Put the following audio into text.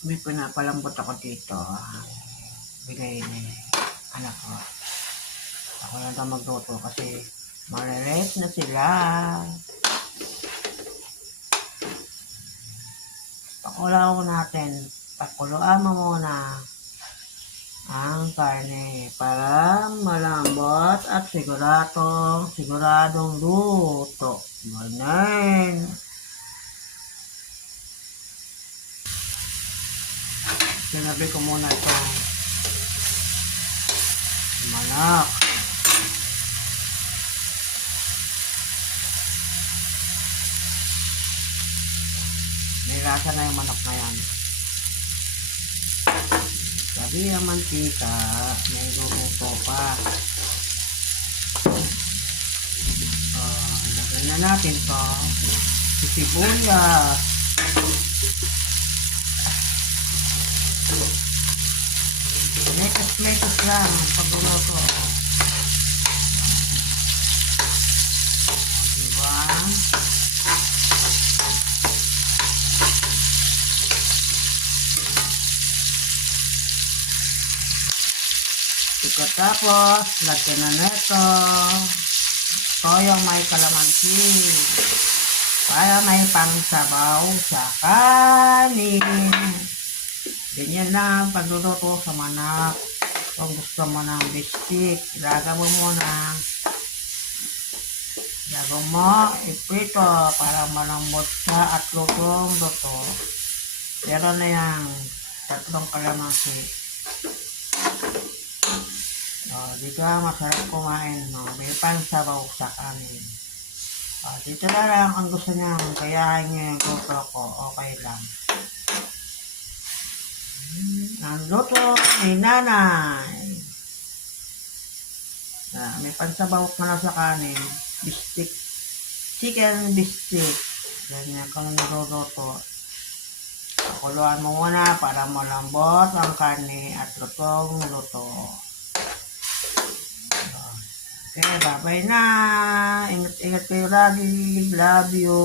May pinapalambot ako dito. Bigay ni anak ko. Ako lang ito magluto kasi malilate na sila. Pakulaw natin. Pakuluan mo muna ang karne para malambot at siguradong luto. Ganyan. Sinabi ko muna itong manok. Nilasa na yung manok na yan. Sabi ang mantika, may luluto pa. Lagyan na natin to. Sibuyas. Letos lang pagluluto. Diba? Tapos, lagyan na neto. Toyong may kalamansi. Para may pangsabaw sa kanin. Ganyan lang pagluluto sa manok. Kung gusto mo ng bistik, ilagay mo muna. Ilagay mo, iprito para malambot siya at lutong-luto. Pero na yung 3 kalamansi. Dito masarap kumain, no? May pangsabaw sa kanin. Dito na lang ang gusto niya, kaya niya yung luto ko, okay lang. Ang luto ni nanay. May pansabaw ka na sa kanin. Bistik. Chicken bistik. Ganyan kung niluluto. Pakuluan mo muna para malambot ang karne at lutong-luto. Okay, bye-bye na. Ingat-ingat kayo lagi. Love you.